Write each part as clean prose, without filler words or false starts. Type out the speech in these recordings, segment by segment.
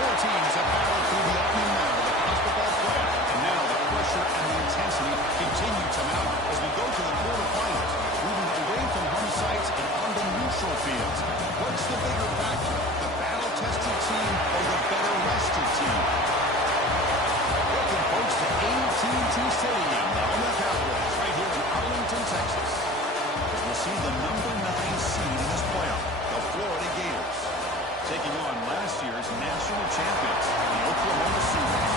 Four teams have battled through the opening round of the college football playoff, and now the pressure and the intensity continue to mount as we go to the quarterfinals, moving away from home sites and onto neutral fields. What's the bigger factor, the battle-tested team or the better-rested team? Welcome, folks, to AT&T Stadium, the home of the Cowboys, right here in Arlington, Texas. As we'll see the number 9 seed in this playoff, the Florida Gators, taking on last year's national champions, the Oklahoma Sooners.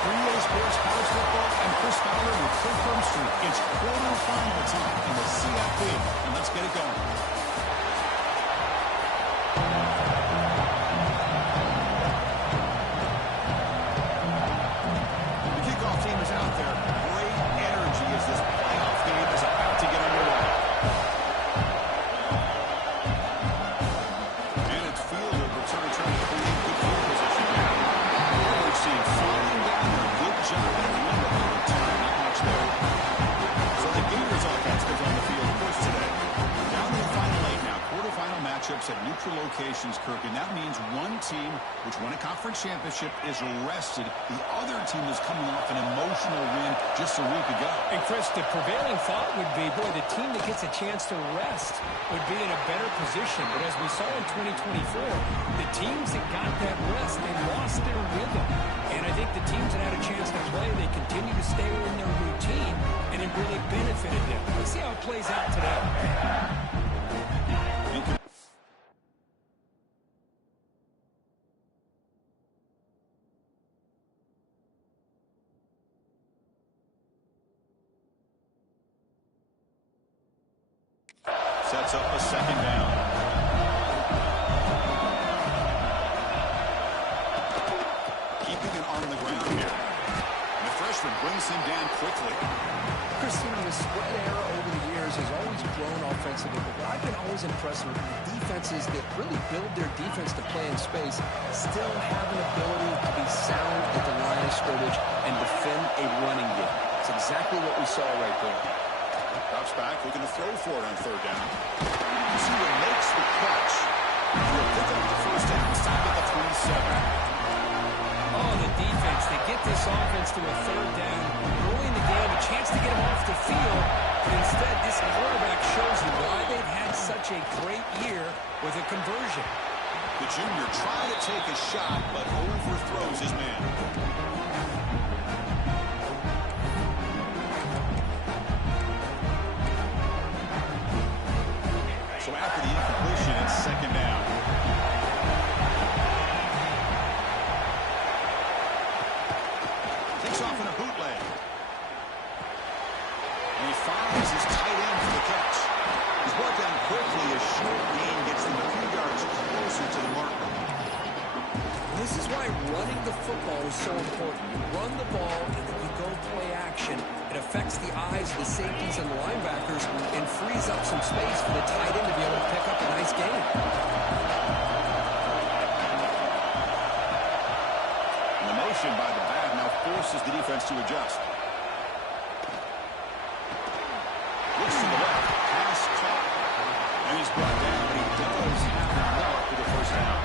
3A Sports College Football and Chris Fowler with Cliff Street. It's quarterfinal time in the CFP, and let's get it going. The kickoff team is out there. Great energy as this playoff game is about to get underway. And it's fielded, return trying to create good field position. We've seen falling down there. Good job at the end of the return. Not much there. So the Gators offense comes on the field first today. Down to the final 8 now. Quarterfinal matchups at neutral locations, Kirk, and that means one team which won a conference championship is rested. The other team is coming off an emotional win just a week ago. And Chris, the prevailing thought would be, boy, the team that gets a chance to rest would be in a better position. But as we saw in 2024, the teams that got that rest, they lost their rhythm. And I think the teams that had a chance to play, they continue to stay in their routine, and it really benefited them. Let's see how it plays out today. Sets up a second down. Keeping it on the ground here. And the freshman brings him down quickly. Chris, the spread era over the years has always grown offensively, but I've been always impressed with the defenses that really build their defense to play in space, still have an ability to be sound at the line of scrimmage and defend a running game. It's exactly what we saw right there. Drops back, looking to throw for it on third down. You see what makes the catch. He'll pick up the first down, stop at the 27. Oh, the defense, they get this offense to a third down. Early in the game, a chance to get him off the field. But instead, this quarterback shows you why they've had such a great year with a conversion. The junior trying to take a shot, but overthrows his man. So after the incompletion, it's second down. Takes off in a bootleg. And he finds his tight end for the catch. He's brought down quickly as short gain gets him a few yards closer to the mark. This is why running the football is so important. You run the ball and then you go play action. It affects the eyes of the safeties and the linebackers and frees up some space for the tight end to be able to pick up a nice gain. And the motion by the back now forces the defense to adjust. Looks to the left. Pass caught. And he's brought down, but he does have enough for the first down.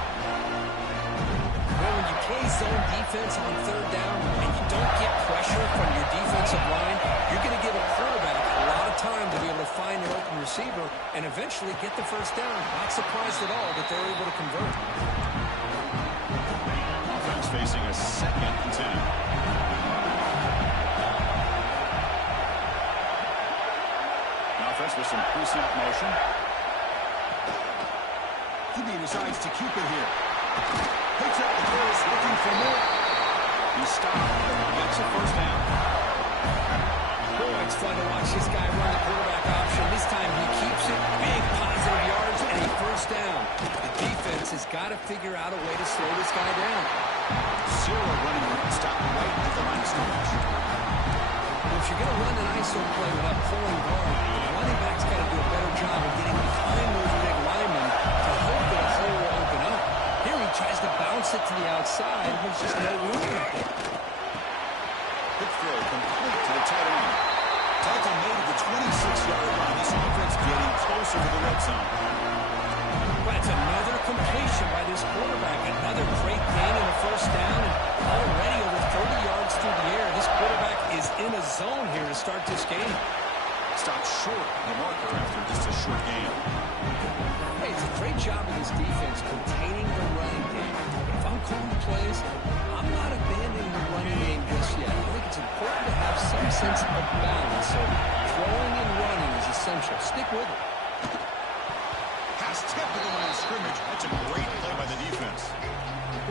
Well, when you play zone defense on third down and you don't get pressure from your defensive line, you're going to give a quarterback a lot of time to be able to find an open receiver and eventually get the first down. Not surprised at all that they're able to convert. Offense facing a second and 10. Offense with some pre-snap motion. QB decides to keep it here. Picks up the first, looking for more. He stopped, gets a first down. Boy, it's fun to watch this guy run the quarterback option. This time he keeps it, big positive yards, and a first down. The defense has got to figure out a way to slow this guy down. Zero running room, stop right at the line of scrimmage. Well, if you're going to run an ISO play without pulling guard, the running back's got to do a better job of getting behind those big linemen to hope that a hole will open up. Here he tries to bounce it to the outside. There's just no room right there. Quick throw complete to the tight end. Tackle made at the 26-yard line. This offense getting closer to the red zone. Well, it's another completion by this quarterback. Another great gain in the first start this game. Stopped short of the marker after just a short game. Hey, it's a great job of this defense containing the running game. But if I'm calling plays, I'm not abandoning the running game just yet. I think it's important to have some sense of balance. So throwing and running is essential. Stick with it. Pass tipped to the line of scrimmage. That's a great play by the defense.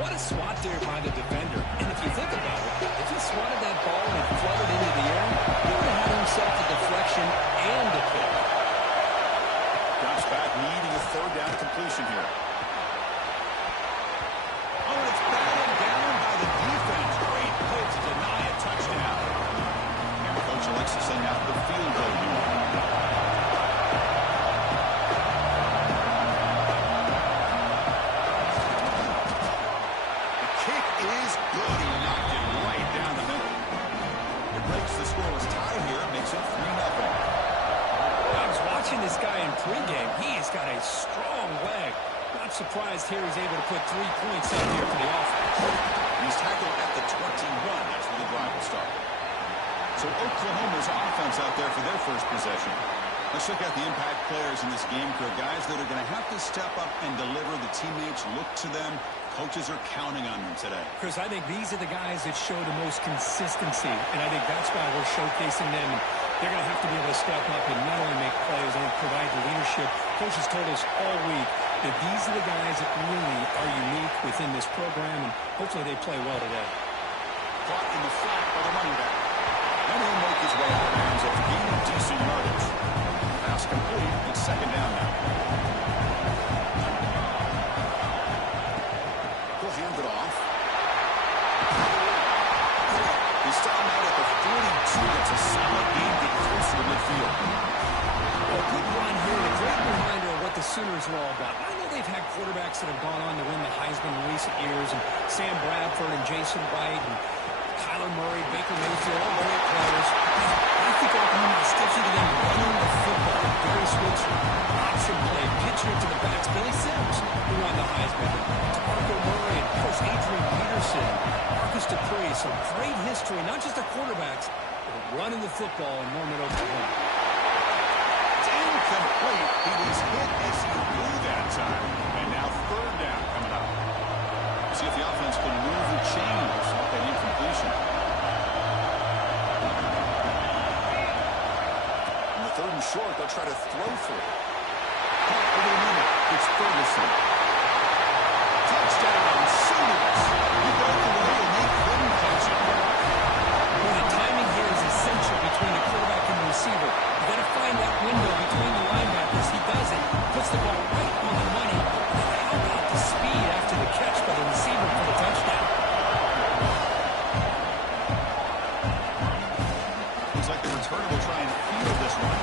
What a swat there by the defender. And if you think about it, if he swatted that ball and it floated into the air, he would have had himself a deflection and a pick. Drops back, needing a third down completion here. Oh, and it's batted down by the defense. Great play to deny a touchdown. And coach elects to send out the field goal unit. This guy in pregame, he's got a strong leg. Not surprised here he's able to put 3 points up here for the offense. He's tackled at the 21. That's where the drive will start. So Oklahoma's offense out there for their first possession. Let's look at the impact players in this game, Kirk. Guys that are going to have to step up and deliver. The teammates look to them. Coaches are counting on them today. Chris, I think these are the guys that show the most consistency, and I think that's why we're showcasing them. They're going to have to be able to step up and not only make plays, and provide the leadership. Coaches told us all week that these are the guys that really are unique within this program, and hopefully they play well today. Caught in the flat by the running back. And he'll make his way out of bounds after gaining decent yardage. Pass complete. It's second down now. He'll hand it off. He's stopped out at the 42. That's a solid gain. Get closer to midfield. A good run here, and a great reminder of what the Sooners are all about. I know they've had quarterbacks that have gone on to win the Heisman in recent years, and Sam Bradford and Jason Wright and Kyler Murray, Baker Mayfield, all great players. I think Oklahoma is still thinking them running the football. Barry Switzer, option play, pitching it to the backs. Billy Sims, who won the Heisman. DeMarco Murray, and of course Adrian Peterson, Marcus Dupree. So great history, not just the quarterbacks, but running the football in Norman, Oklahoma. It's incomplete. He was hit as he blew that time. And now third down coming up. See if the offense can move the chains off that incompletion. On the third and short, they'll try to throw for it. Caught over the middle. It's Ferguson. Touchdown, Sooners. He broke away and they couldn't catch it. Well, the timing here is essential between the quarterback and the receiver. You got to find that window between the linebackers. He does it. Puts the ball right on the money. How about the speed after the catch by the receiver for the touchdown? Looks like the returner will try and field this one.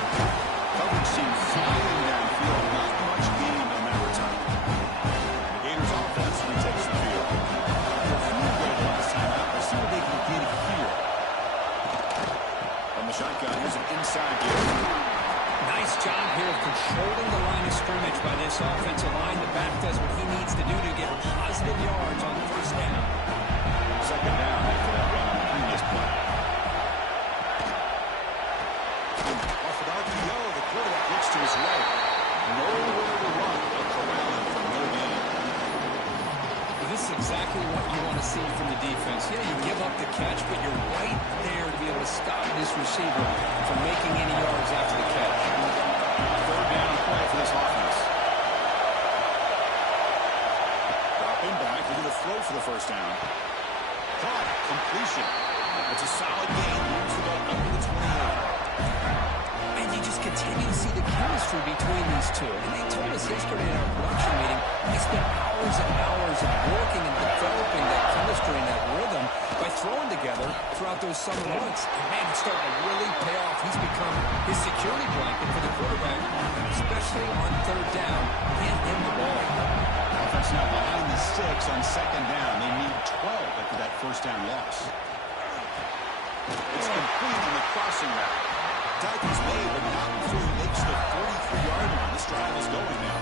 Coverage seems flying downfield. Not much gain on that return. The Gators offense retakes the field. The field goal the last time out. Let's see what they can get here. On the shotgun, here's an inside game. Nice job here of controlling the line of scrimmage by this offensive line. The back does what he needs to do to get positive yards on the first down. Second down after that run on the previous play. Off an RPO, the quarterback looks to his right. Nowhere to run. They'll corral him for no gain. Well, this is exactly what you want to see from the defense. Yeah, you give up the catch, but you're right there to be able to stop this receiver from making any yards after the catch. Third down play for this offense. Dropping back, looking to throw for the first down. Caught, completion. It's a solid gain. Moves the ball up to the 28. And you just continue to see the chemistry between these two. And they told us yesterday in our production meeting, they spent hours and hours of working and developing that chemistry and that rhythm by throwing together throughout those summer months. And man, it's starting to really pay off. He's become his security blanket for the quarterback, especially on third down. Get him the ball. Offense now behind the sticks on second down. They need 12 after that first down loss. It's complete on the crossing route. Tacle's made, but not before he makes the 43-yard line. This drive is going now.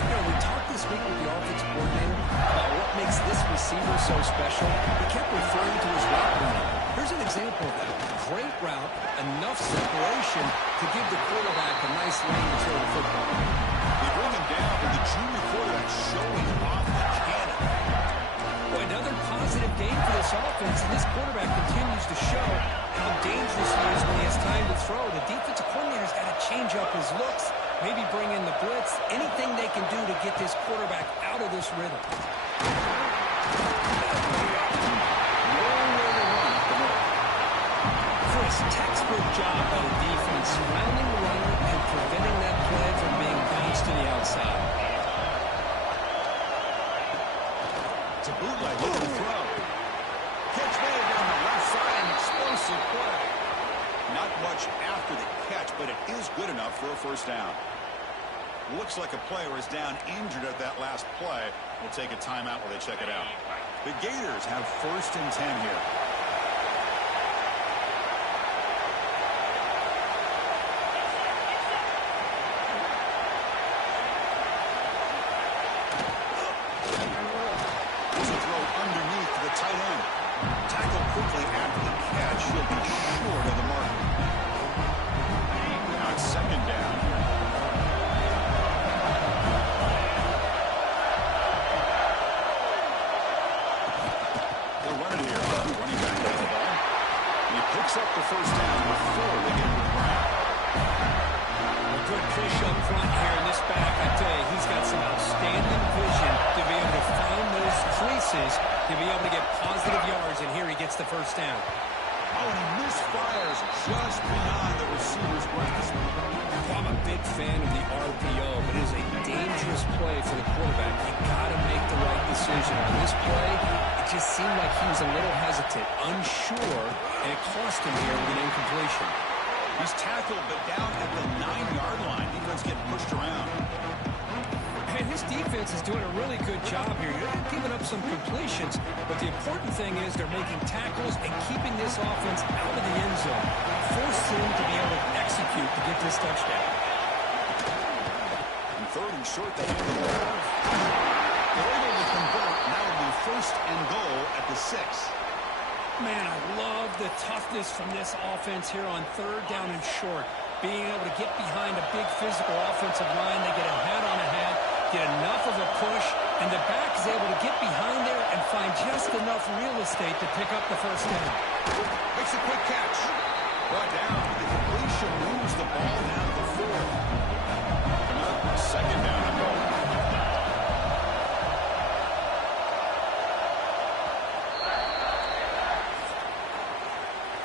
You know, we talked this week with the offensive coordinator about what makes this receiver so special. He kept referring to his route running. Here's an example of that. Great route, enough separation to give the quarterback a nice lane to throw the football. They bring him down with the junior quarterback showing off the cannon. Boy, another positive game for this offense, and this quarterback continues to show how dangerous he is when he has time to throw. The defensive coordinator's got to change up his looks, maybe bring in the blitz, anything they can do to get this quarterback out of this rhythm. Chris, textbook job by the defense, surrounding the runner and preventing that play from being bounced to the outside. It's a bootleg, looking to throw. Catch made down the left side, an explosive play. Not much after the catch, but it is good enough for a first down. Looks like a player is down injured at that last play. We'll take a timeout while they check it out. The Gators have 1st and 10 here. There's a throw underneath to the tight end. Tackled quickly after the catch. He'll be short of the mark. Now it's 2nd down. Picks up the first down before they get to the ground. A good push up front here in this back. I tell you, he's got some outstanding vision to be able to find those creases, to be able to get positive yards, and here he gets the first down. Oh, and he misfires just beyond the receiver's grasp. I'm a big fan of the RPO, but it is a dangerous play for the quarterback. You got to make the right decision. On this play, it just seemed like he was a little hesitant, unsure, and it cost him here with an incompletion. He's tackled, but down at the 9-yard line. Defense getting pushed around. And his defense is doing a really good job here. They're not giving up some completions, but the important thing is they're making tackles and keeping this offense out of the end zone. Force him to be able to execute to get this touchdown. And 3rd and short, they have the ball. They're able to convert. Now it'll be 1st and goal at the 6. Man, I love the toughness from this offense here on 3rd down and short. Being able to get behind a big physical offensive line. They get a hat on a hat, get enough of a push, and the back is able to get behind there and find just enough real estate to pick up the first down. Makes a quick catch. Brought down. The completion moves the ball down to the 4. Coming up, 2nd down and goal.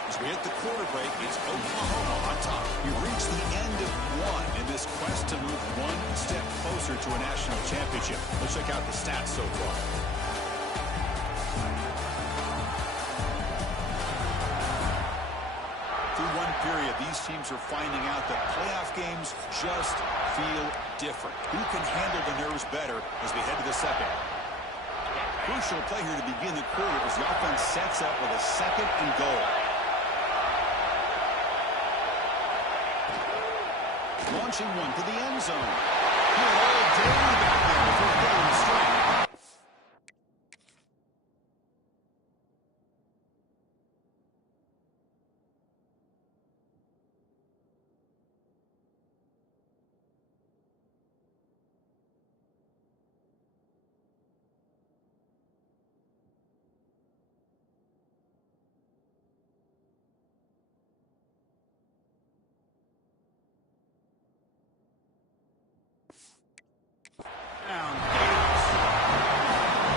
As we hit the quarter break, it's Oklahoma on top. We reach the end of 1 in this quest to move 1 step closer to a national championship. Let's check out the stats so far. Through 1 period, these teams are finding out that playoff games just feel different. Who can handle the nerves better as we head to the 2nd? Crucial play here to begin the quarter as the offense sets up with a 2nd and goal. Launching one to the end zone. Here all day back there for a goal strike.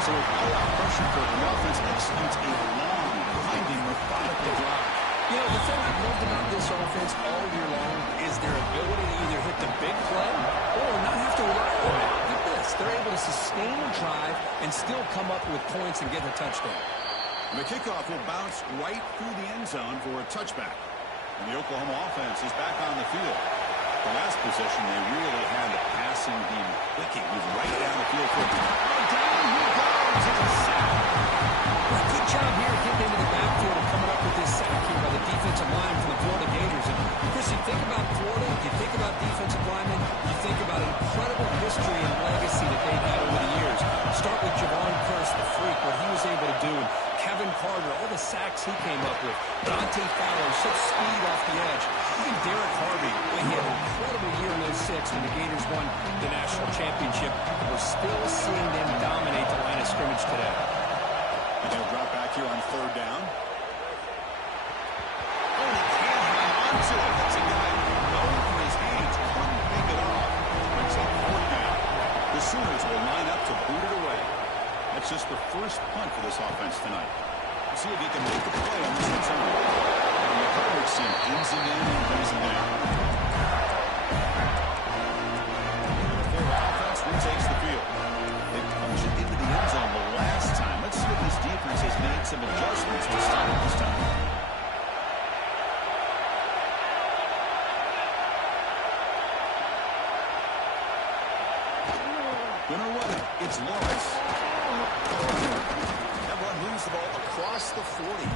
So with playoff pressure for the offense executes a long, winding, methodical drive. You know, the thing I've loved about this offense all year long is their ability to either hit the big play or not have to rely on it. Look at this. They're able to sustain a drive and still come up with points and get a touchdown. The kickoff will bounce right through the end zone for a touchback. And the Oklahoma offense is back on the field. The last possession, they really had the passing game clicking. He was right down the field for down he goes. It's a sack. Well, good job here getting into the backfield and coming up with this sack here by the defensive line for the Florida Gators. And Chris, you think about Florida, you think about defensive linemen, you think about incredible history and legacy that they've had over the years. Start with Javon Curse, the freak, what he was able to do. And Kevin Carter, all the sacks blocks he came up with. Dante Fowler, such speed off the edge. Even Derek Harvey, boy, he had an incredible year in 06 when the Gators won the national championship. We're still seeing them dominate the line of scrimmage today. And they'll drop back here on third down. Oh, he can't hang on to it. That's a guy low in his hands. Couldn't pick it off. Brings up fourth down. The Sooners will line up to boot it away. That's just the first punt for this offense tonight. We'll see if he can make a play on this return. And the coverage seam easing in and easing out. The full offense retakes the field. They punch it into the end zone the last time. Let's see if this defense has made some adjustments to stop it this time. Gonna run it. It's Lawrence. That run moves the ball across the 40.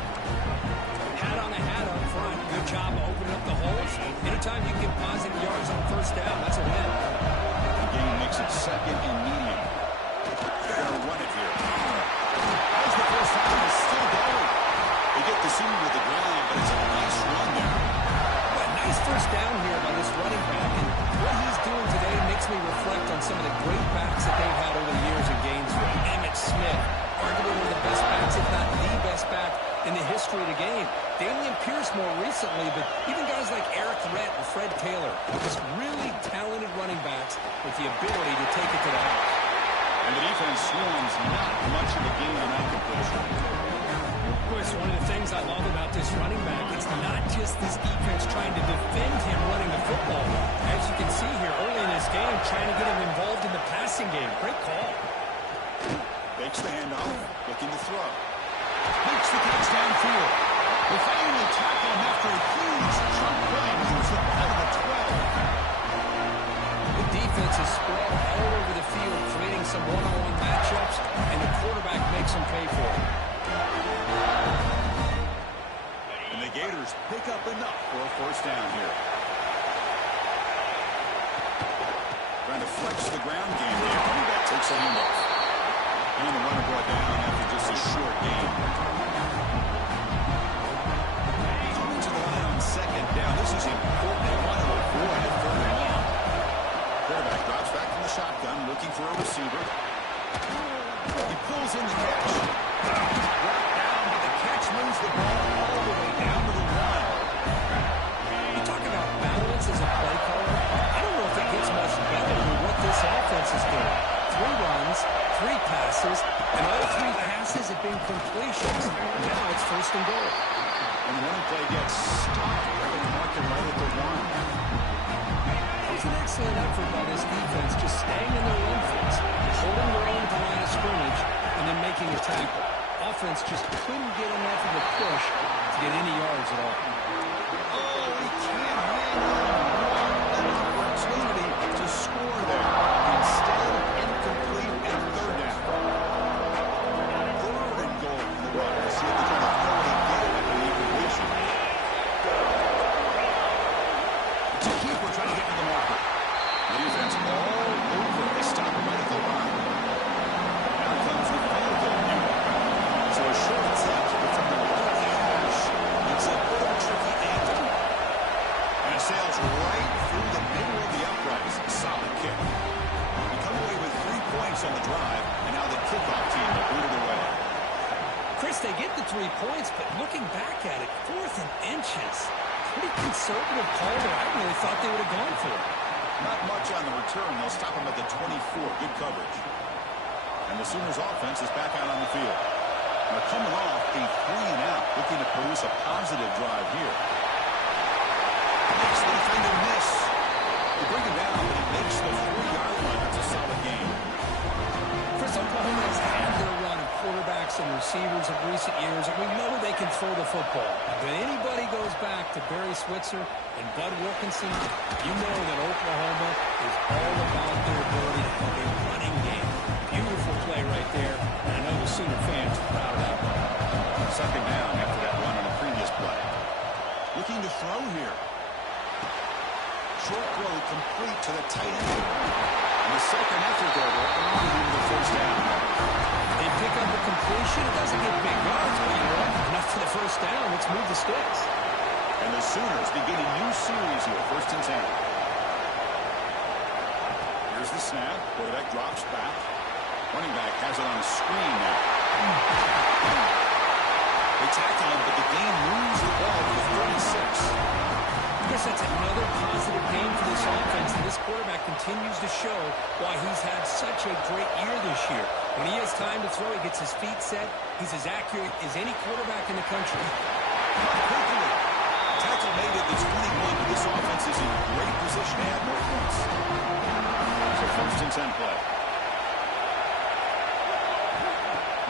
Hat on a hat up front. Good job opening up the holes. Anytime you get positive yards on first down, that's a win. The game makes it second and medium. They're going to run it here. As the first time is still going. They get the Sooner to the ground, but it's a nice run there. A nice first down here by this running back, and what he's doing today makes me reflect on some of the great backs that they've had over the years in Gainesville. Emmitt Smith, arguably one of the best backs, if not the best back in the history of the game. Damian Pierce more recently, but even guys like Eric Rhett and Fred Taylor, just really talented running backs with the ability to take it to the house. And the defense swarms not much of a gain on that completion. Of course, one of the things I love about this running back, it's not just this defense trying to defend him running the football. As you can see here early in this game, trying to get him involved in the passing game. Great call. Fakes the handoff, looking to throw. Makes the catch downfield. They finally tackle him after a huge chunk play. Moves him out of the 12. The defense is spread all over the field, creating some one-on-one matchups, and the quarterback makes them pay for it. And the Gators pick up enough for a first down here. Trying to flex the ground game here. Running back takes a handoff. And the runner brought down after just a short gain. Coming to the line on second down. This is important. They want to avoid a third and long. Quarterback drops back from the shotgun, looking for a receiver. He pulls in the catch. Brought down, but the catch moves the ball all the way down to the line. You talk about balance as a play caller. I don't know if it gets much better than what this offense is doing. 3 runs, 3 passes, and all 3 passes have been completions. Now it's first and goal. And the running play gets stopped. They're going to mark it right at the 1. It was an excellent effort by this defense, just staying in their run fence, holding their own at the line of scrimmage, and then making a tackle. Offense just couldn't get enough of a push to get any yards at all. Oh, he can't handle an opportunity to score there. Instead, incomplete and third down. Third and goal in the run. We'll see if they try to throw it again after the incompletion. It's a keeper trying to get to the marker. The defense all over. They stop him right at the line. Now comes the field goal unit. So a short attempt from the right hash. It's a bit of a tricky angle. And it sails right through the middle of the uprights. Solid kick. We come away with 3 points on the drive, and now the kickoff team will boot it away. Chris, they get the 3 points, but looking back at it, 4th and inches. Pretty conservative call there. I really thought they would have gone for it. Not much on the return. They'll stop him at the 24. Good coverage. And the Sooners offense is back out on the field. They're coming off a 3-and-out, looking to produce a positive drive here. Makes the defender miss. They bring him down, but he makes the 4-yard line. That's a solid game. Chris, Oklahoma has had their run of quarterbacks and receivers of recent years, and we know they can throw the football. When anybody goes back to Barry Switzer and Bud Wilkinson, you know that Oklahoma is all about their ability to have a running game. Beautiful play right there, and I know the Sooner fans are proud of that one. Second down after that run on the previous play. Looking to throw here. Short throw complete to the tight end. And the second effort over, earning the first down. They pick up a completion. It doesn't get big yards, but you know what? Enough for the first the sticks. And the Sooners begin a new series here, 1st and 10. Here's the snap. Quarterback drops back. Running back has it on a screen now. They tackle him, but the game moves the ball to the 36. I guess that's another positive game for this offense, and this quarterback continues to show why he's had such a great year this year. When he has time to throw, he gets his feet set. He's as accurate as any quarterback in the country. Quickly. Tackle made at the 21, but this offense is in great position to add more points. So 1st and 10 play.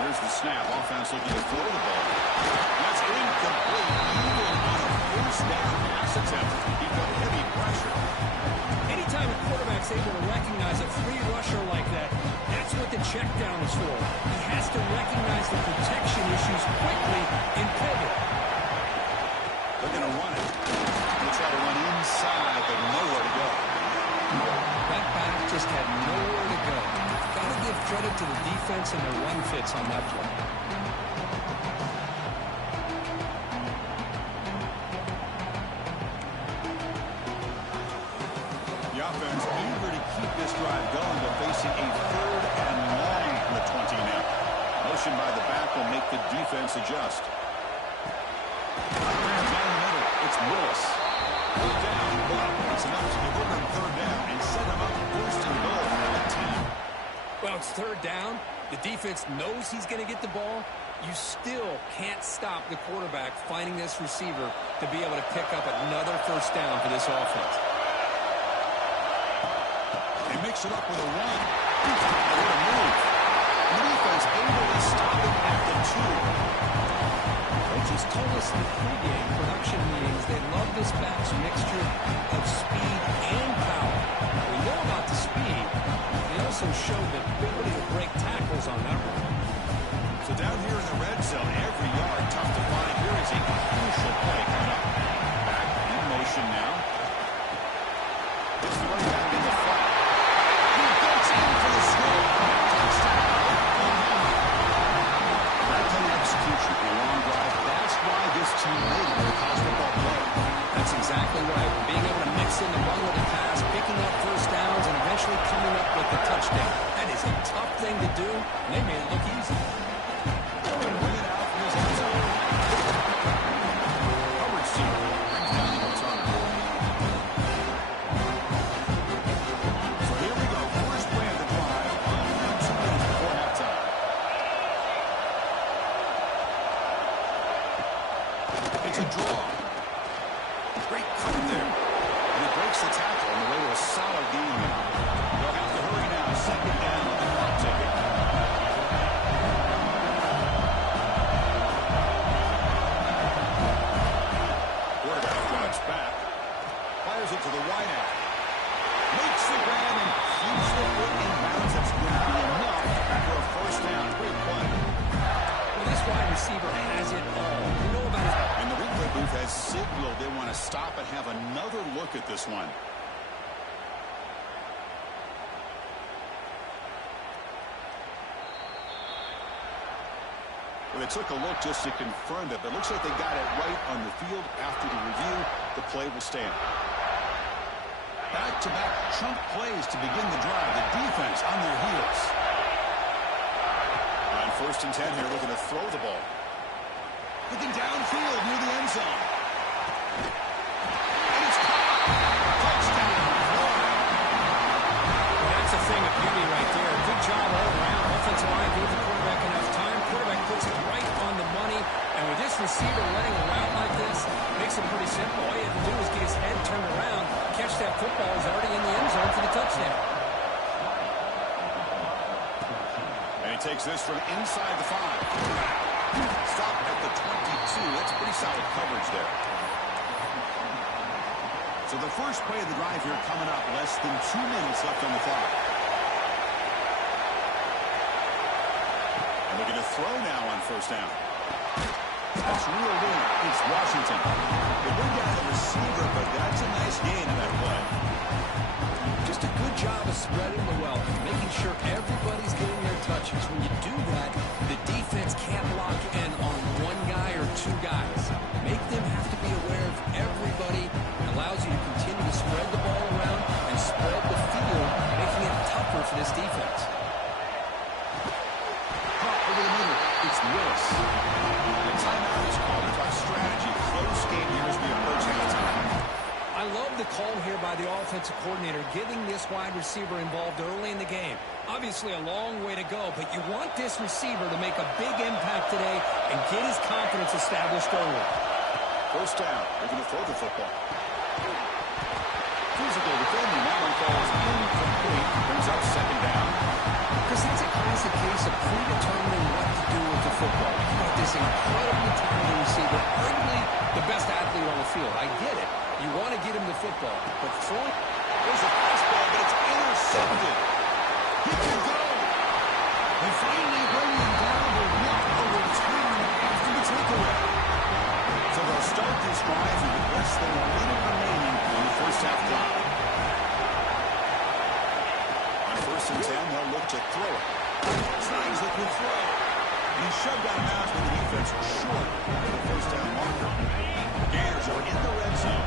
Here's the snap. Offense looking to throw the ball. That's incomplete. Even on a 1st down pass attempt, he felt heavy pressure. Anytime a quarterback's able to recognize a free rusher like that, that's what the check down is for. He has to recognize the protection issues quickly and pivot. They're going to run it. They'll try to run inside, but nowhere to go. That back just had nowhere to go. Got to give credit to the defense and their run fits on that play. The offense eager to keep this drive going, but facing a 3rd and long from the 20 now. Motion by the back will make the defense adjust. Down the middle, it's Willis. Pulled down, but it's enough to deliver him 3rd down and set him up 1st and goal at 10. Well, it's 3rd down. The defense knows he's going to get the ball. You still can't stop the quarterback finding this receiver to be able to pick up another 1st down for this offense. They mix it up with a run. What a move. The defense able to stop it at the 2. Coaches told us in the pregame production meetings they love this back's mixture of speed and power. We know about the speed. They also showed the ability to break tackles on that one. So down here in the red zone, every yard tough to find. Here is a crucial play coming up. Back in motion now. It's the running back in the flat. He gets in for the score. Touchdown. Back-end execution in a long drive. That's why this team made it in the college football play. That's exactly right. Being able to mix in the run with the pass, picking up 1st downs, and eventually coming up with the touchdown. That is a tough thing to do, and they made it look easy. And bring it out from his end zone. Hubbard Sr. brings down the return. So here we go. 1st play of the drive. Around 2 minutes before halftime. It's a draw. Great cover there. And it breaks the tackle on the way to a solid gain now. They'll have to hurry now. 2nd down on the clock ticket. Quarterback drops back. Fires it to the wideout. Makes the grab and keeps the foot in bounds. That's going to be enough for a 1st down. Great play. Well, this wide receiver has it all. You know about it. And the replay booth has signaled they want to stop and have another look at this one. Well, they took a look just to confirm it, but it looks like they got it right on the field. After the review, the play will stand. Back-to-back chunk plays to begin the drive. The defense on their heels. On 1st and 10 here, looking to throw the ball. Looking downfield near the end zone. And it's caught. Touchdown, Florida. Well, that's a thing of beauty right there. Good job all around. Offensive line gave the quarterback enough time. Quarterback puts it right on the money. And with this receiver running a route like this, makes it pretty simple. All you have to do is get his head turned around, catch that football. He's already in the end zone for the touchdown. And he takes this from inside the 5. Stop at the 22. That's pretty solid coverage there. So the 1st play of the drive here coming up. Less than 2 minutes left on the clock. And looking to throw now on 1st down. That's reeled in. It's Washington. They bring down the receiver, but that's a nice gain in that play. Just a good job of spreading the wealth, making sure everybody's getting their touches. When you do that, the defense can't lock in on one guy or 2 guys. Make them Willis. The timeout is called to talk strategy. Close game here as we approach halftime. I love the call here by the offensive coordinator, getting this wide receiver involved early in the game. Obviously a long way to go, but you want this receiver to make a big impact today and get his confidence established early. First down, they're going to throw the football. Physical defending, that one falls incomplete, brings up second down. Because that's a classic case of predetermining what to do with the football. You've got this incredibly talented receiver, arguably the best athlete on the field. I get it. You want to get him the football, but throwing... There's a fastball, but it's intercepted. He can go. They finally bring him down to walk a return after the takeaway. So they'll start this drive with less than a minute remaining in the first half drive. On 1st and 10, they'll look to throw it. Snides it with throw. And he's shoved out of bounds with the defense short of the first down marker. Gators are in the red zone.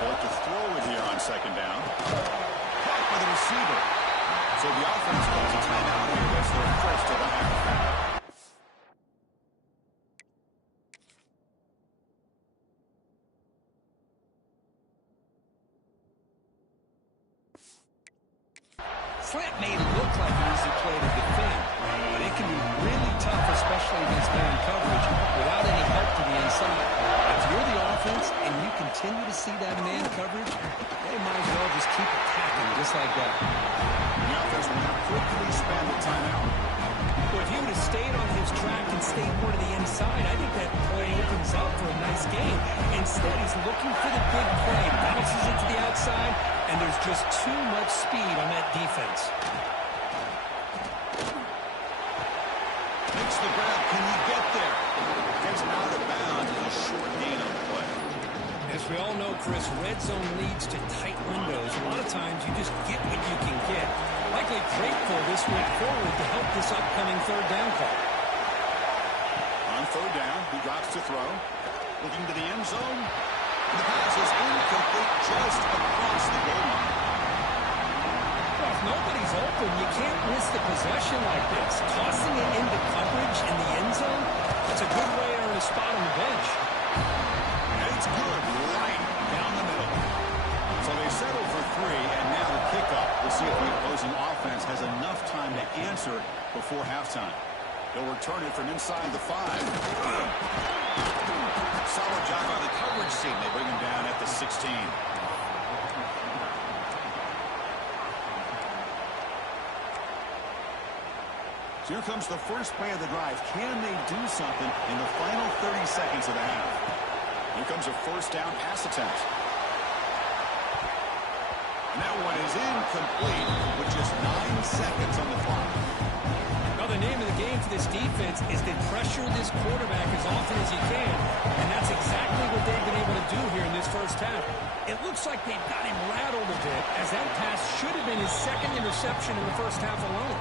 They'll look to throw it here on second down. Caught by the receiver. So the offense calls a timeout here. That's their first of the half. Slant may look like an easy play to defend, but it can be really tough, especially against man coverage, without any help to the inside. If you're the offense and you continue to see that man coverage, they might as well just keep attacking just like that. The offense will now quickly spend the timeout. Well, if he would have stayed on his track and stayed more to the inside, I think that play opens up for a nice game. Instead, he's looking for the big play, bounces it to the outside, and there's just too much speed on that defense. Makes the grab. Can he get there? Gets out of bounds with a short gain on the play. As we all know, Chris, red zone leads to tight windows. A lot of times you just get what you can get. Likely grateful this week forward to help this upcoming third down call. On third down, he drops to throw. Looking to the end zone. The pass is incomplete just across the goal line. Well, if nobody's open, you can't miss the possession like this. Tossing it into coverage in the end zone, that's a good way to earn a spot on the bench. And it's good right down the middle. So they settle for 3, and now the kickoff. We'll see if the opposing offense has enough time to answer before halftime. They'll return it from inside the 5. Solid job by the coverage team. They bring him down at the 16. So here comes the first play of the drive. Can they do something in the final 30 seconds of the half? Here comes a first down pass attempt. And that one is incomplete with just 9 seconds on the clock. Now, the name of the game for this defense is to pressure this quarterback as often as you can, and that's exactly what they've been able to do here in this first half. It looks like they've got him rattled a bit, as that pass should have been his second interception in the first half alone.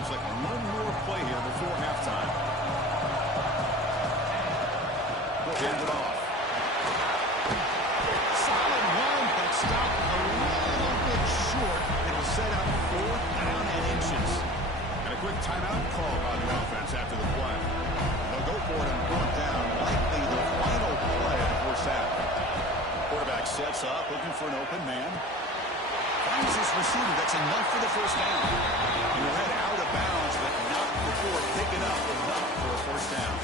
Looks like one more play here before halftime. We'll hand it off. Solid run, but stopped a little bit short. It'll set up 4th down and inches. And a quick timeout call on the offense after the play. They'll go for it on 4th down, likely the final play of the first half. Quarterback sets up, looking for an open man. Finds his receiver. That's enough for the first down. He ran out of bounds, but not before picking up enough for a first down.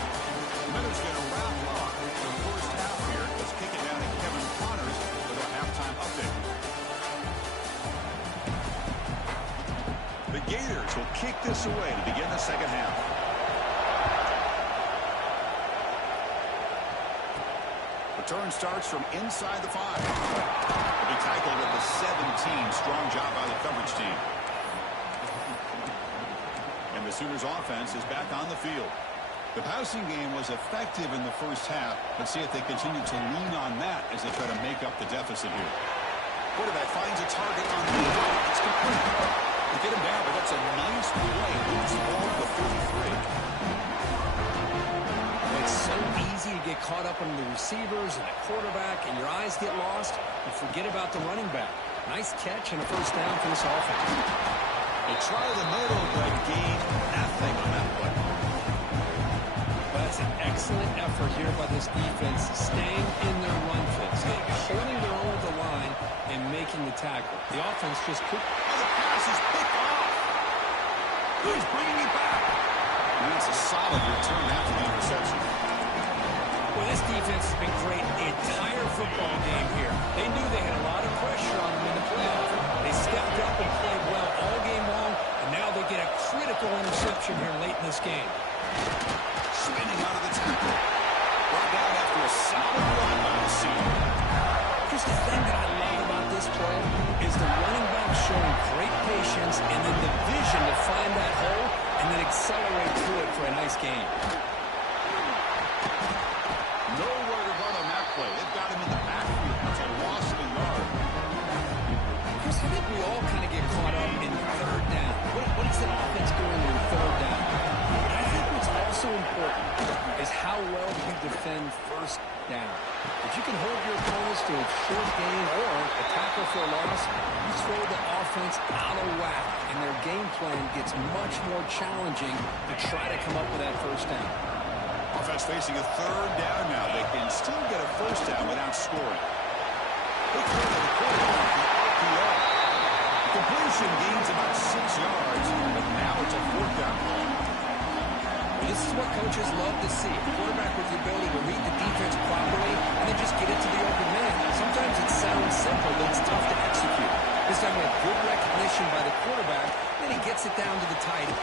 The Miners going to wrap up the first half here. Let's kick it down to Kevin Connors with our halftime update. The Gators will kick this away to begin the second half. Return starts from inside the 5. Will be tackled at the 17. Strong job by the coverage team. And the Sooners offense is back on the field. The passing game was effective in the first half. Let's see if they continue to lean on that as they try to make up the deficit here. Quarterback finds a target on the right. It's complete. They get him down, but that's a nice play. Moves the ball to the 43. They It's so easy to get caught up on the receivers and the quarterback, and your eyes get lost. You forget about the running back. Nice catch and a first down for this offense. They try the middle, but gain nothing on that play. That's an excellent effort here by this defense, staying in their run fits, holding their own at the line and making the tackle. The offense just could. Oh, the pass is picked off. He's bringing it back. And that's a solid return after the interception. Well, this defense has been great the entire football game here. They knew they had a lot of pressure on them in the playoff. They stepped up and played well all game long, and now they get a critical interception here late in this game. Spinning out of the tackle. Brought down after a solid run by the senior. Here's the thing that I love about this play is the running back showing great patience and then the vision to find that hole and then accelerate through it for a nice gain. Nowhere to run on that play. They've got him in the backfield. It's a loss of a yard. Chris, I think we all kind of get caught up in third down. What is the offense doing in third down? And I think what's also important is how well you defend first down. If you can hold your opponents to a short gain or a tackle for a loss, you throw the offense out of whack, and their game plan gets much more challenging to try to come up with that first down. Offense facing a third down now. They can still get a first down without scoring. Look for the quarterback, the RPO. Completion gains about 6 yards, but now it's a fourth down ball. This is what coaches love to see. A quarterback with the ability to read the defense properly and then just get it to the open man. Sometimes it sounds simple, but it's tough to execute. This time we have good recognition by the quarterback, then he gets it down to the tight end.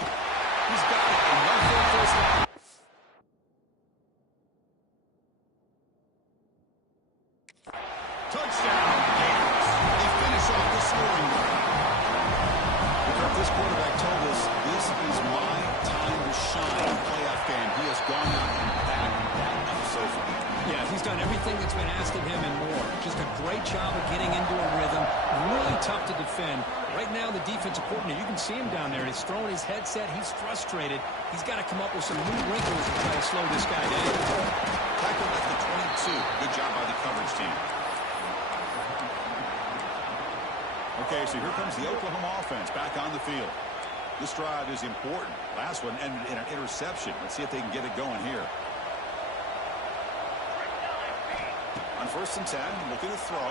He's got it in one full first down. Touchdown, Gators. They finish off the scoring drive. This quarterback told us, this is my time to shine playoff game. He has gone out and backed that up so far. Yeah, he's done everything that's been asked of him and more. Just a great job of getting into a rhythm. Really tough to defend. Right now, the defensive coordinator, you can see him down there. He's throwing his headset. He's frustrated. He's got to come up with some new wrinkles to try to slow this guy down. Tackle at the 22. Good job by the coverage team. Okay, so here comes the Oklahoma offense back on the field. This drive is important. Last one ended in an interception. Let's see if they can get it going here. On 1st and 10, looking to throw.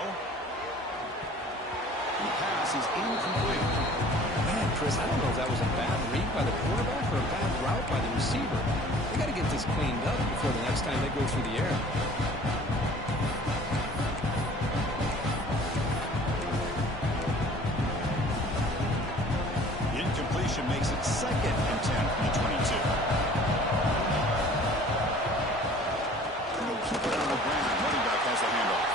And the pass is incomplete. Man, Chris, I don't know if that was a bad read by the quarterback or a bad route by the receiver. They got to get this cleaned up before the next time they go through the air. Makes it 2nd and 10 from the 22. They'll keep it on the ground. Running back has the handoff.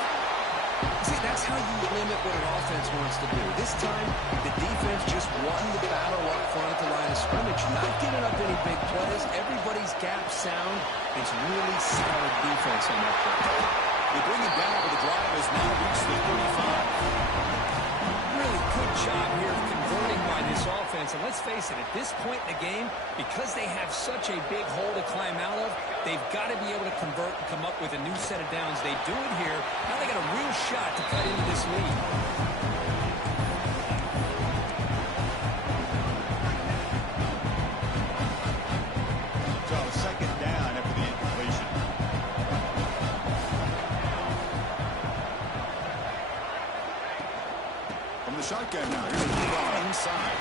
See, that's how you limit what an offense wants to do. This time, the defense just won the battle up front at the line of scrimmage, not giving up any big plays. Everybody's gap sound. It's really solid defense on that play. They bring it down, but the drive has now reached the 35. Really good job here of converting by this offense. And let's face it, at this point in the game, because they have such a big hole to climb out of, they've got to be able to convert and come up with a new set of downs. They do it here. Now they got a real shot to cut into this lead. So 2nd down after the incompletion. From the shotgun now, here's a move on inside.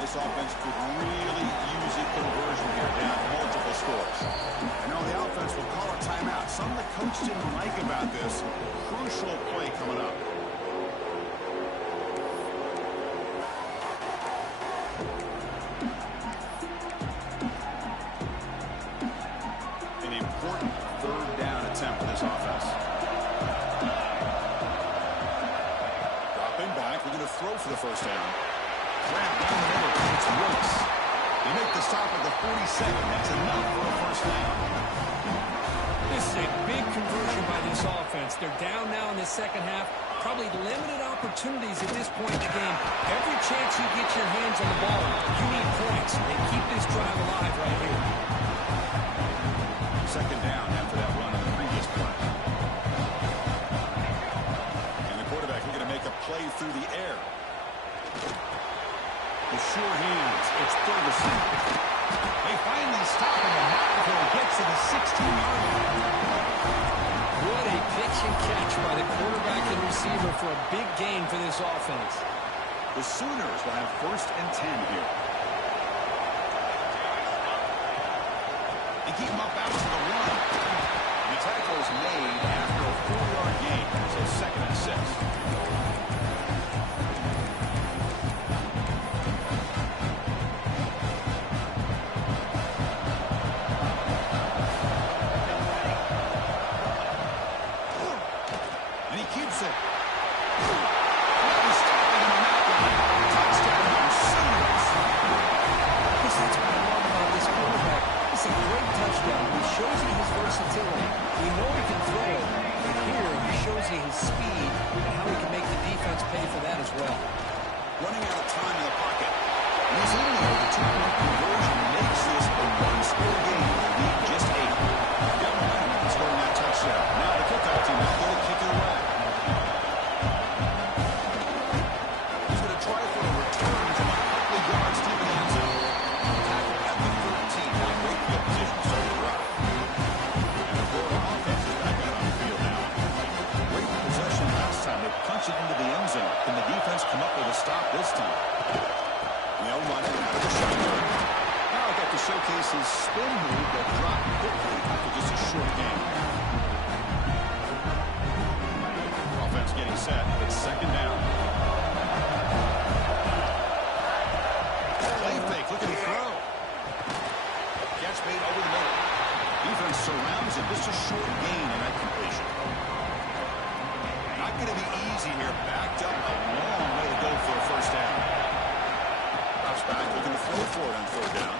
This offense could really use a conversion here, down multiple scores. I know the offense will call a timeout. Something the coach didn't like about this. Crucial play coming up. An important 3rd down attempt for this offense. Dropping back, we're going to throw for the first down. Grab down the middle. It's Willis. They make the stop at the 47. That's enough for a first down. This is a big conversion by this offense. They're down now in the second half. Probably limited opportunities at this point in the game. Every chance you get your hands on the ball, you need points. They keep this drive alive right here. Second down after that run on the previous play. And the quarterback looking to make a play through the air. With sure hands, it's Ferguson. They finally stop him before he gets to the 16-yard line. What a pitch and catch by the quarterback and receiver for a big gain for this offense. The Sooners will have 1st and 10 here. They keep him up after the run. The tackle is made after a 4-yard gain, so 2nd and 6. Running out of time in the pocket. He's in there. The 2-point conversion makes this a 1-score game. The lead just 8. Got momentum after scoring that touchdown. Now the kickoff team is going to kick it away. He's going to try for a return from a couple of yards to the end zone. Tackle at the 13. Now great field position to start the drive. And the Florida offense is back out on the field now. Great possession last time. They punched it into the end zone. Can the defense come up with a stop this time? They'll run it out of the shotgun. Now I got to showcase his spin move that dropped quickly after just a short game. Offense getting set. It's 2nd down. Play fake. Look at the throw. Catch made over the middle. Defense surrounds him. Just a short gain in that completion. Not going to be easy here. Backed up a long way to go for a first down. Drops back, looking to throw for it on 3rd down.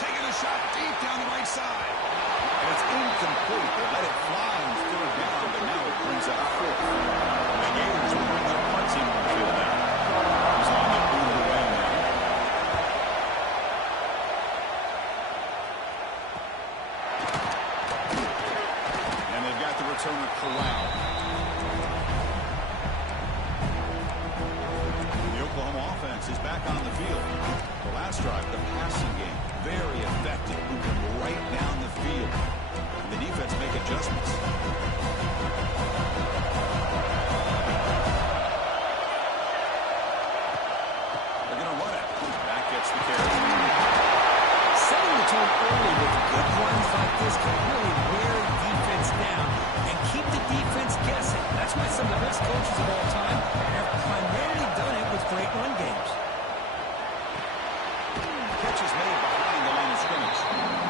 Taking a shot deep down the right side. And it's incomplete. They let it fly on 3rd down, but now it brings up 4th. The Gators will bring their punt team on the field now. He's on the boot away now. And they've got the returner corralled. Is back on the field. The last drive, the passing game, very effective, moving right down the field. And the defense make adjustments. They're going to run it. Back gets the carry. Setting the tone early with good runs like this can really wear a defense down and keep the defense guessing. That's why some of the best coaches of all time have primarily done it with great run games. Catch is made behind the line of scrimmage.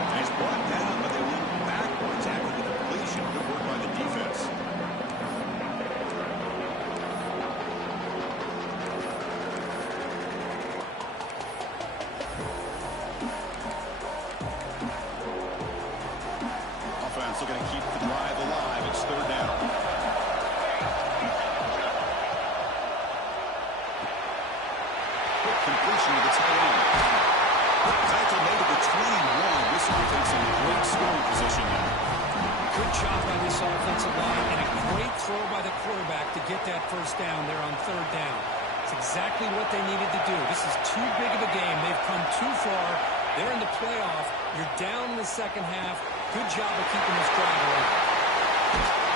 And he's brought down, but they went backwards after the completion. Good work by the defense. Offense looking to keep the drive alive. It's 3rd down. Completion to the tight end. Title made it to 21. This offense in great scoring position now. Good job by this offensive line and a great throw by the quarterback to get that first down there on 3rd down. It's exactly what they needed to do. This is too big of a game. They've come too far. They're in the playoff. You're down in the second half. Good job of keeping this drive alive.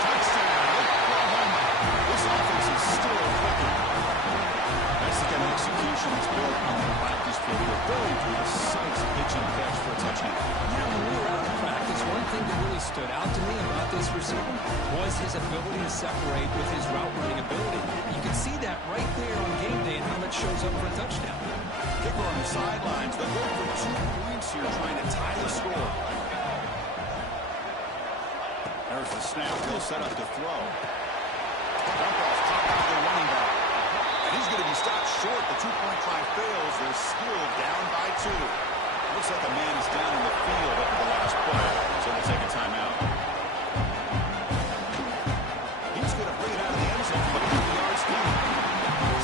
Touchdown. Oklahoma. This offense is still clicking. That's the kind of execution that's built on the practice field. They're very precise pitch and catch for a touchdown. Yeah, when we were out of practice, one thing that really stood out to me about this receiver was his ability to separate with his route running ability. You can see that right there on game day and how that shows up for a touchdown. Kicker on the sidelines. They'll go for 2 points here, trying to tie the score. There's the snap. He'll set up to throw. Dump off top of the running back. And he's going to be stopped short. The 2-point try fails. They're still down by 2. Looks like a man is down in the field after the last play, so we'll take a timeout. He's going to bring it out of the end zone, but 50 yards deep.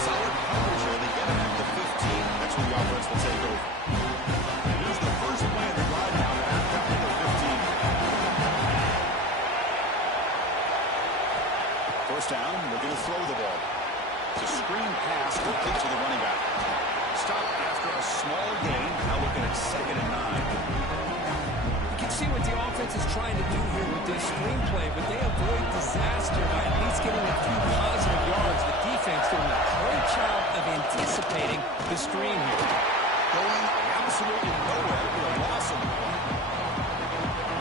Solid coverage here. They get him at the 15. That's where the offense will take over. And here's the first play of the drive now. They're back up to the 15. First down, they're going to throw the ball. It's a screen pass quickly to the running back. Stop after a small gain. Now looking at 2nd and 9. You can see what the offense is trying to do here with this screenplay, but they avoid disaster by at least getting a few positive yards. The defense doing a great job of anticipating the screen here. Going absolutely nowhere with a loss of one.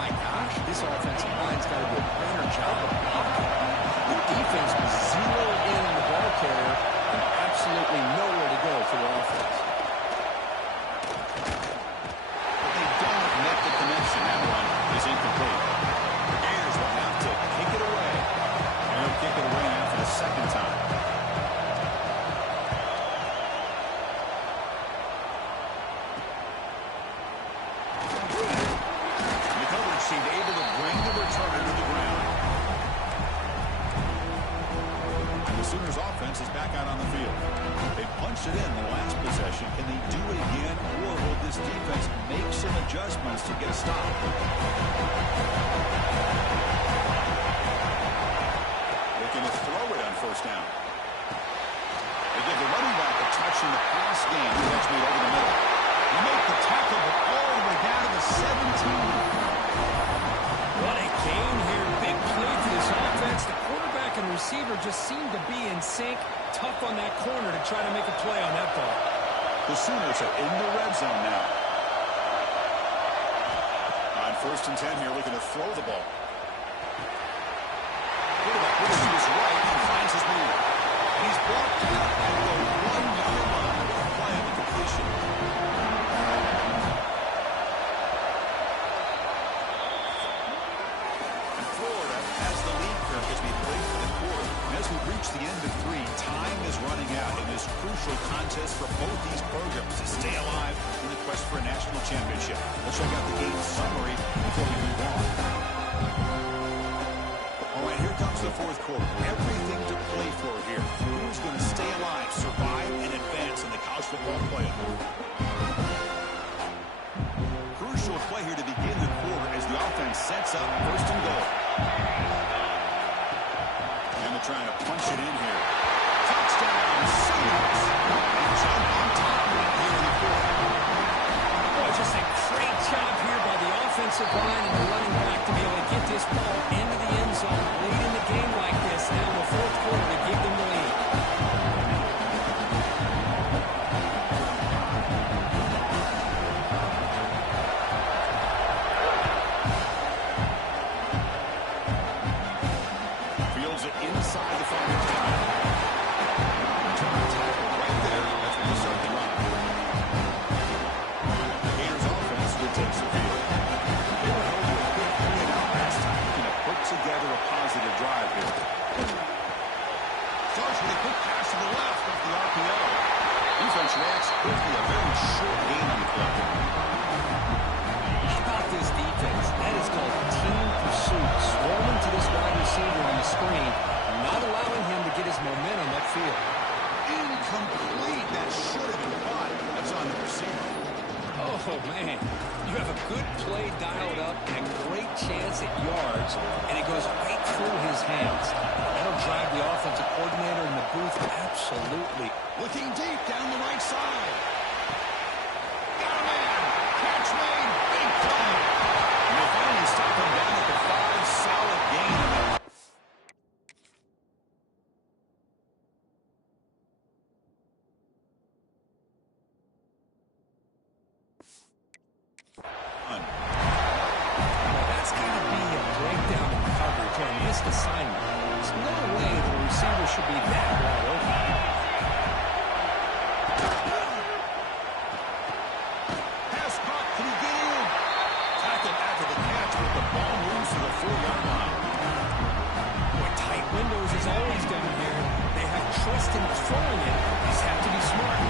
My gosh, this offensive line's got to do a better job of blocking. The defense was zeroed in on the ball carrier and absolutely nowhere to go for the offense. But they don't make the connection. That one is incomplete. The Gators will have to kick it away. And they'll kick it away now for the second time. The coverage seemed able to bring the returner to the ground. And the Sooners offense is back out on the field. They punched it in the last possession. Can they do it again, or will this defense make some adjustments to get a stop? Looking to throw it on first down. They give the running back a touch in the pass game. That's made over the middle. They make the tackle, but all the way down to the 17. What a game here. Big play for this offense. The quarterback and receiver just seem to be in sync. Tough on that corner to try to make a play on that ball. The Sooners are in the red zone now. On 1st and 10 here, looking to throw the ball. Quarterback looks to his right and finds his man. He's blocked out at the 1-yard line. What a play on the completion. And Florida has the lead curve as we play for the quarter. And as we reach the end of 3, time is running out in this crucial contest for both these programs to stay alive in the quest for a national championship. Let's check out the game summary before we move on. All right, here comes the 4th quarter. Everything to play for here. Who's going to stay alive, survive, and advance in the college football playoff? Crucial play here to begin the quarter as the offense sets up 1st and goal. And they're trying to punch it in here. Touchdown, Sooners. They jump on top right here in the quarter. Boy, just a great job here by the offensive line and the running back to be able to get this ball into the end zone late in the game like this. Now in the 4th quarter to give them the lead. Fields it inside the 5-yard line. Return tackle right there. That's where you start the run. The Gators offense will take some field. They were held to a quick 3-and-out last time. Looking to put together a positive drive here. Starts with a quick pass to the left off the RPO. Defense reacts quickly. A very short gain on the play. How about this defense? That is called team pursuit. Swarming to this wide receiver on the screen, not allowing him to get his momentum upfield. Incomplete. That should have been caught. That's on the receiver. Oh, man. You have a good play dialed up and a great chance at yards, and it goes right through his hands. That'll drive the offensive coordinator in the booth absolutely. Looking deep down the right side. Got a man. Catch made. Big play. And they finally stop him down at the 5. Solid gain. That's got to be a breakdown in coverage or a missed assignment. There's no way the receiver should be that wide open. Pass caught. Can he get in? Tackled after the catch, but the ball moves to the 4-yard line. Boy, tight windows is always done here. They have trust in throwing it. Just have to be smart.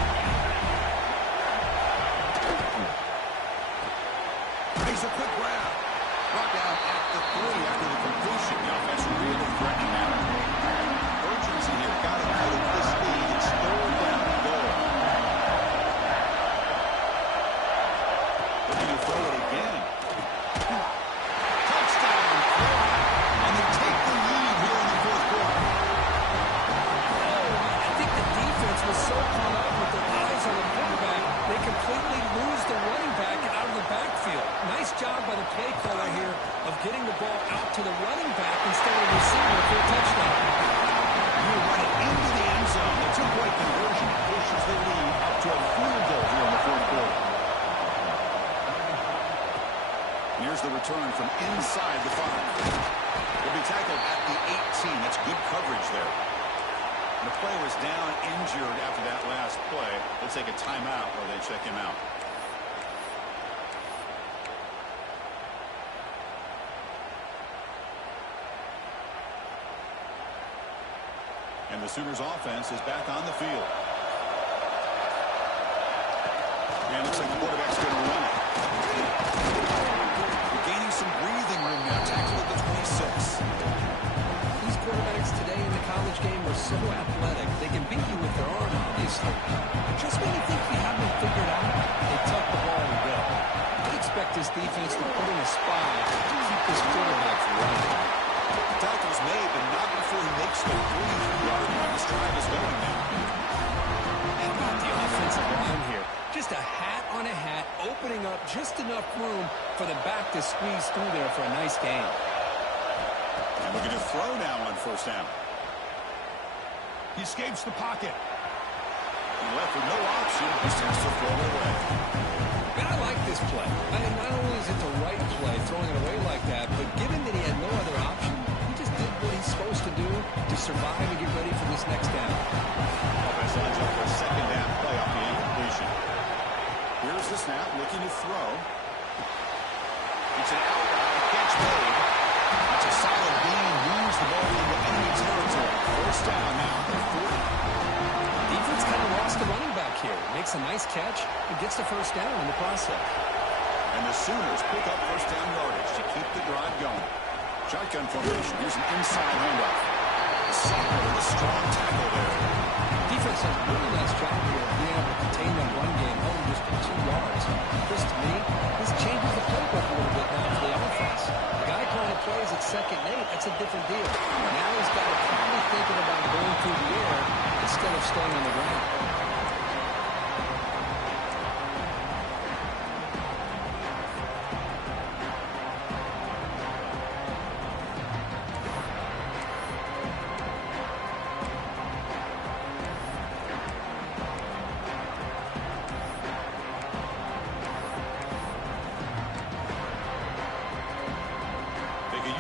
18. That's good coverage there. The player was down injured after that last play. They'll take a timeout while they check him out. And the Sooners offense is back on the field. And it looks like the quarterback's going to run it. We're gaining some breathing room now. Tackle at the 26. These quarterbacks today in the college game are so athletic. They can beat you with their arm, obviously. But just when you think you have them figured out, they tuck the ball and go. I expect this defense to put in a spy to keep this quarterback from running. Tackle's made, but not before he makes the 43-yard line. This drive is going now. How about the offensive line here? Just a hat on a hat, opening up just enough room for the back to squeeze through there for a nice gain. And we're going to throw now on first down. He escapes the pocket. He left with no option. He starts to throw it away. And I like this play. I mean, not only is it the right play, throwing it away like that, but given that he had no other option, he just did what he's supposed to do to survive and get ready for this next down. Offense lines up for a second down play off the incompletion. Here's the snap, looking to throw. It's an outright catch made. It's a solid gain, moves the ball into enemy territory. First down now at 40. Defense kind of lost the running back here. Makes a nice catch and gets the first down in the process. And the Sooners pick up first down yardage to keep the drive going. Shotgun formation. Here's an inside handoff. Solid with a strong tackle there. Defense does a really nice job here of being able to contain that run game home just for 2 yards. This, to me, this changes the playbook a little bit now for the offense. The guy calling plays at 2nd and 8, that's a different deal. Now he's got to probably thinking about going through the air instead of staying on the ground.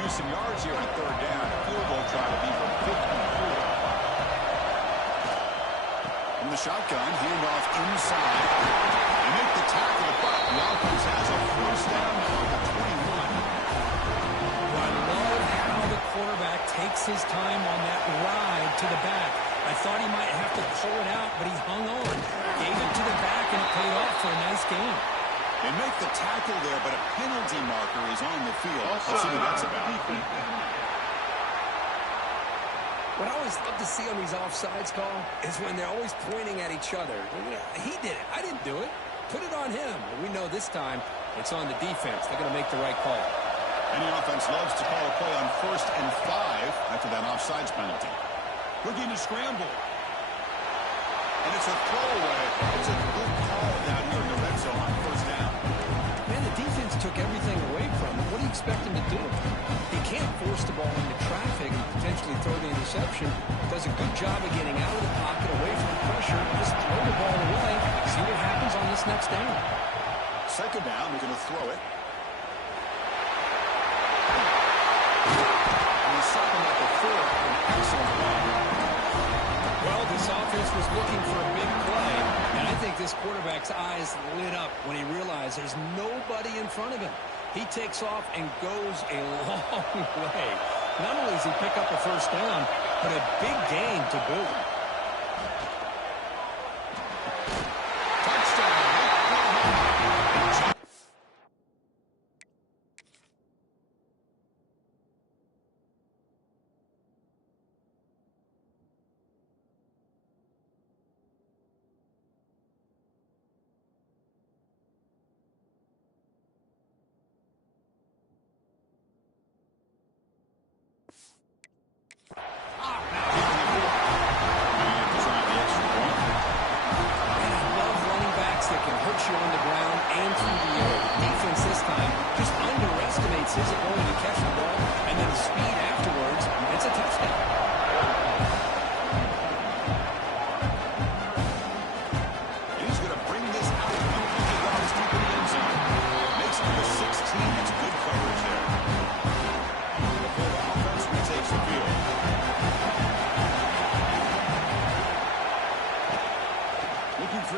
Some yards here on third down. A field goal try to be from 54. From the shotgun, handoff inside. They make the tackle, but the offense has a first down now at the 21. Well, I love how the quarterback takes his time on that ride to the back. I thought he might have to pull it out, but he hung on. Gave it to the back, and it paid off for a nice gain. They make the tackle there, but a penalty marker is on the field. Let's see what that's about. What I always love to see on these offsides call is when they're always pointing at each other. He did it. I didn't do it. Put it on him. And we know this time it's on the defense. They're going to make the right call. Any offense loves to call a play on 1st and 5 after that offsides penalty. Looking to scramble. And it's a throwaway. It's a good call down here in the red zone on first down. Man, the defense took everything away from him. What do you expect him to do? He can't force the ball into traffic and potentially throw the interception. Does a good job of getting out of the pocket, away from the pressure. Just throw the ball away. See what happens on this next down. Second down, they're going to throw it. And he's stopping at the 4. An excellent ball. Well, this offense was looking for a big play, and I think this quarterback's eyes lit up when he realized there's nobody in front of him. He takes off and goes a long way. Not only does he pick up a first down, but a big gain to boot.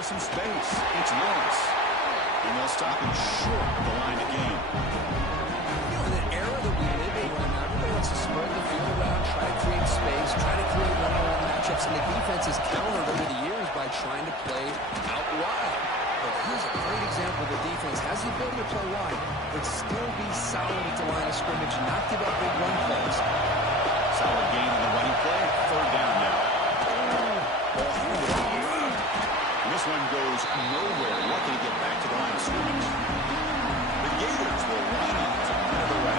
some space. It's Lawrence. And they'll stop him short of the line of game. In an era that we live in right now, everybody wants to spread the field around, try to create space, try to create one-on-one matchups, and the defense has countered over the years by trying to play out wide. But here's a great example of the defense has the ability to play wide, but still be solid at the line of scrimmage, not give up big run plays. Solid gain on the running play. Third down now. And this one goes nowhere. Lucky to get back to the line of scrimmage. The Gators will line up to clear the way.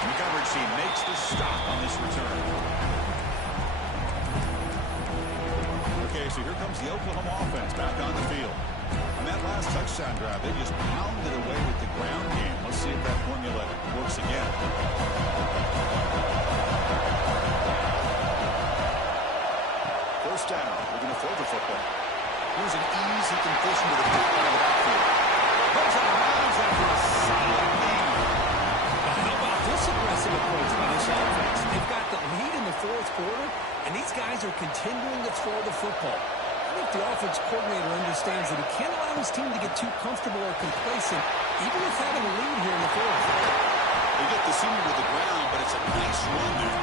And the coverage team makes the stop on this return. Okay, so here comes the Oklahoma offense back on the field. On that last touchdown drive, they just pounded away with the ground game. Let's see if that formula works again. First down, we're going to throw the football. Here's an easy completion to the back of the backfield. Goes out of bounds after a solid gain. How about this aggressive approach by this offense? They've got the lead in the fourth quarter, and these guys are continuing to throw the football. I think the offense coordinator understands that he can't allow his team to get too comfortable or complacent, even with having a lead here in the fourth. They get the senior to the ground, but it's a nice run there.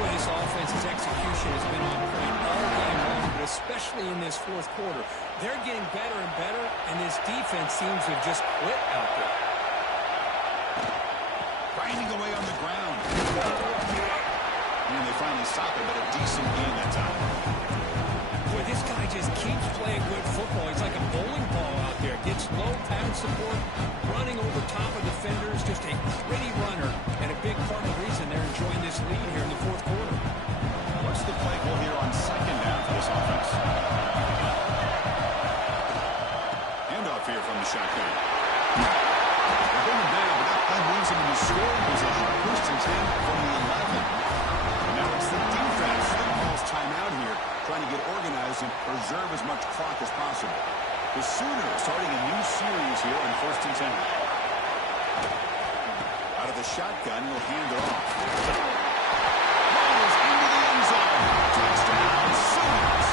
Boy, this offense's execution has been on point all game long, but especially in this fourth quarter. They're getting better and better, and this defense seems to have just quit out there. Grinding away on the ground. And they finally stop it, but a decent gain that time. Boy, this guy just keeps playing good football. He's like a bowling ball out there. Gets low pattern support, running over top of defenders. Just a gritty runner, and a big part of the reason they're enjoying this lead here in the fourth quarter. What's the play call here on second down for this offense? Handoff here from the shotgun. They bring him down, but that play moves him into scoring position. First and 10 from the 11. And now it's the defense that calls timeout here, trying to get organized and preserve as much clock as possible. The Sooners starting a new series here on first and 10. Out of the shotgun, he'll hand it off. Rolls into the end zone. Touchdown, Sooners.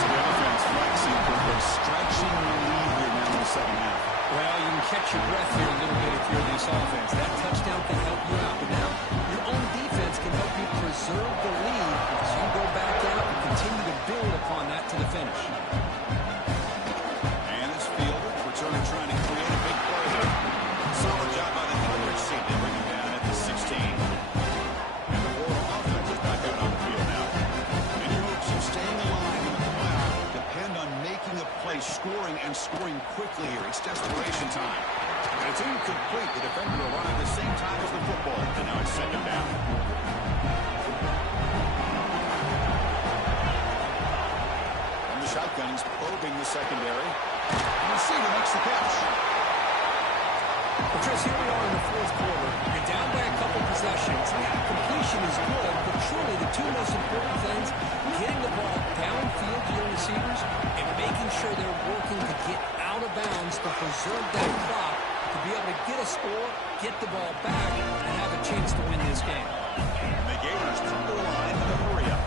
So the offense flexing for a stretching lead here now in the second half. Well, you can catch your breath here a little bit if you're this offense. That touchdown can help you out, but now your own defense can help you preserve the lead as you go back out and continue to build upon that to the finish. And it's fielded, returning, trying to create a big play here. Solid job by the coverage team. They bring him down at the 16. And the Florida offense is back out on the field now. Any hopes of staying alive in the playoff depend on making a play, scoring, and scoring quickly here. It's desperation time. And it's incomplete. The defender arrived at the same time as the football. And now it's second down. From the shotgun, he's probing the secondary. The receiver makes the catch. Well, Chris, here we are in the fourth quarter. You're down by a couple possessions. Yeah, completion is good, but truly the two most important things, getting the ball downfield to your receivers and making sure they're working to get out of bounds to preserve that clock, to be able to get a score, get the ball back, and have a chance to win this game. And the Gators come to the line with a hurry up.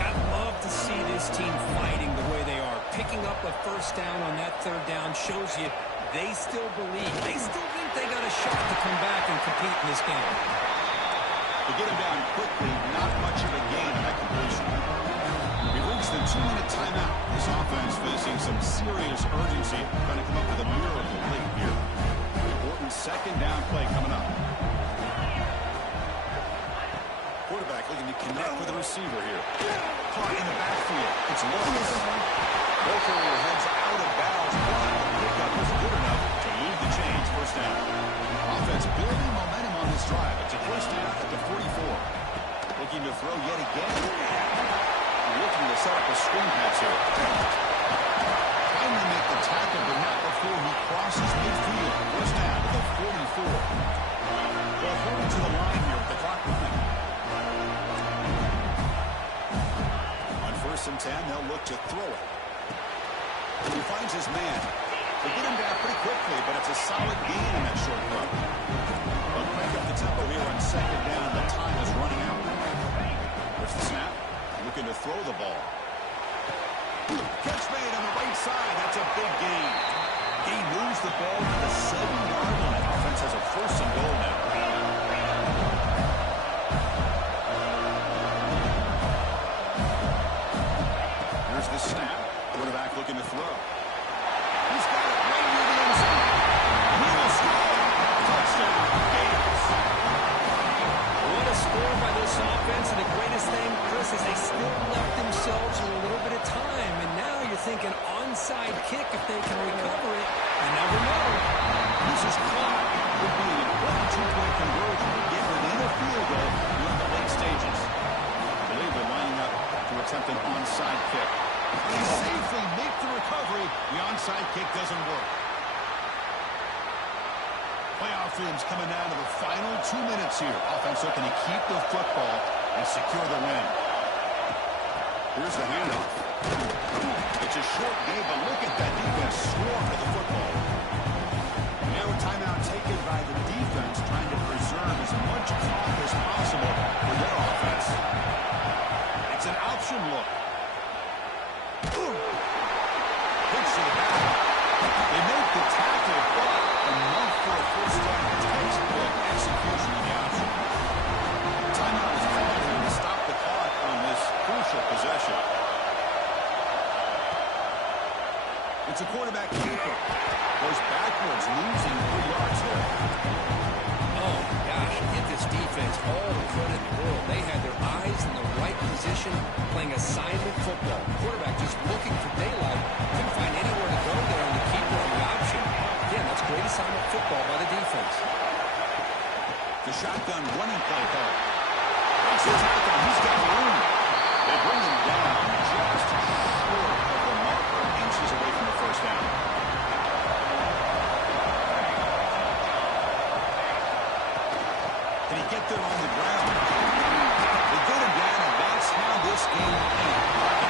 I'd love to see this team fighting the way they are. Picking up a first down on that third down shows you they still believe. They still think they got a shot to come back and compete in this game. To get him down quickly, not much of a gain on that completion. We've reached the 2-minute timeout. This offense facing some serious urgency, trying to come up with a miracle late here. Important second down play coming up. Quarterback looking to connect with the receiver here. Caught in the backfield. It's Lawrence. Walker heads out of bounds. Pickup was good enough to move the chains. First down. Offense building momentum on this drive. It's a first down at the 44. Looking to throw yet again. Looking to set up a screen pass here. Trying to make the tackle, but not before he crosses midfield. First down at the 44. They'll hold it to the line here with the clock running. On first and 10, they'll look to throw it. He finds his man. They get him down pretty quickly, but it's a solid gain in that short run. A play pick up the tempo here on second down. The time is running out. There's the snap. Looking to throw the ball. Catch made on the right side. That's a big gain. He moves the ball to the 7-yard line. Offense has a first and goal now. Here's the snap. Quarterback looking to throw. He's got it right near the end zone. He will score. Touchdown, Gators. What a score by this offense, and the greatest thing, Chris, is they still left themselves a little bit of time, and now you're thinking onside kick if they can recover it. You never know. This is clock. Would be an important two-point conversion to get within a field goal during the late stages. I believe they're lining up to attempt an onside kick. They safely make the recovery. The onside kick doesn't work. Playoff films coming down to the final 2 minutes here. Offense looking to keep the football and secure the win. Here's the handoff. It's a short game, but look at that defense swarm for the football. Now a timeout taken by the defense, trying to preserve as much clock as possible for their offense. It's an option look. Hits to the back. They make the tackle, but enough for a first down. Textbook execution on the option. Timeout is called here to stop the clock on this crucial possession. It's a quarterback keeper. Goes backwards, losing 3 yards here. Oh, gosh, give this defense all the credit in the world. They had their eyes in the right position, playing assignment football. Quarterback just looking for daylight. Couldn't find anywhere to go there, and the keeper on the option. Again, that's great assignment football by the defense. The shotgun running play call. Makes the tackle. He's got room. They bring him down just short of the marker, inches away from the first down. Can he get there on the ground? They get him down, and that's how this game will end.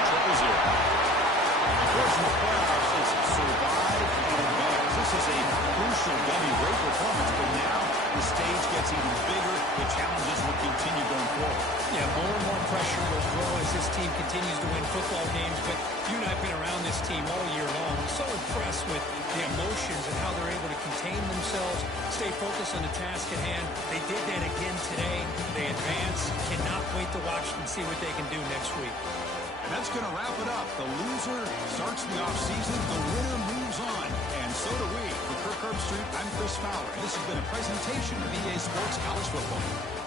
Triple zero. The course in the playoffs is survive and advance. This is a crucial game. Great performance, but now the stage gets even bigger. The challenges will continue going forward. Yeah, more and more pressure will grow as this team continues to win football games, but you and I have been around this team all year long. I'm so impressed with the emotions and how they're able to contain themselves, stay focused on the task at hand. They did that again today. They advance. Cannot wait to watch them, see what they can do next week. And that's going to wrap it up. The loser starts the offseason. The winner moves on. And so do we. For Kirk Herbstreit, I'm Chris Fowler. And this has been a presentation of EA Sports College Football.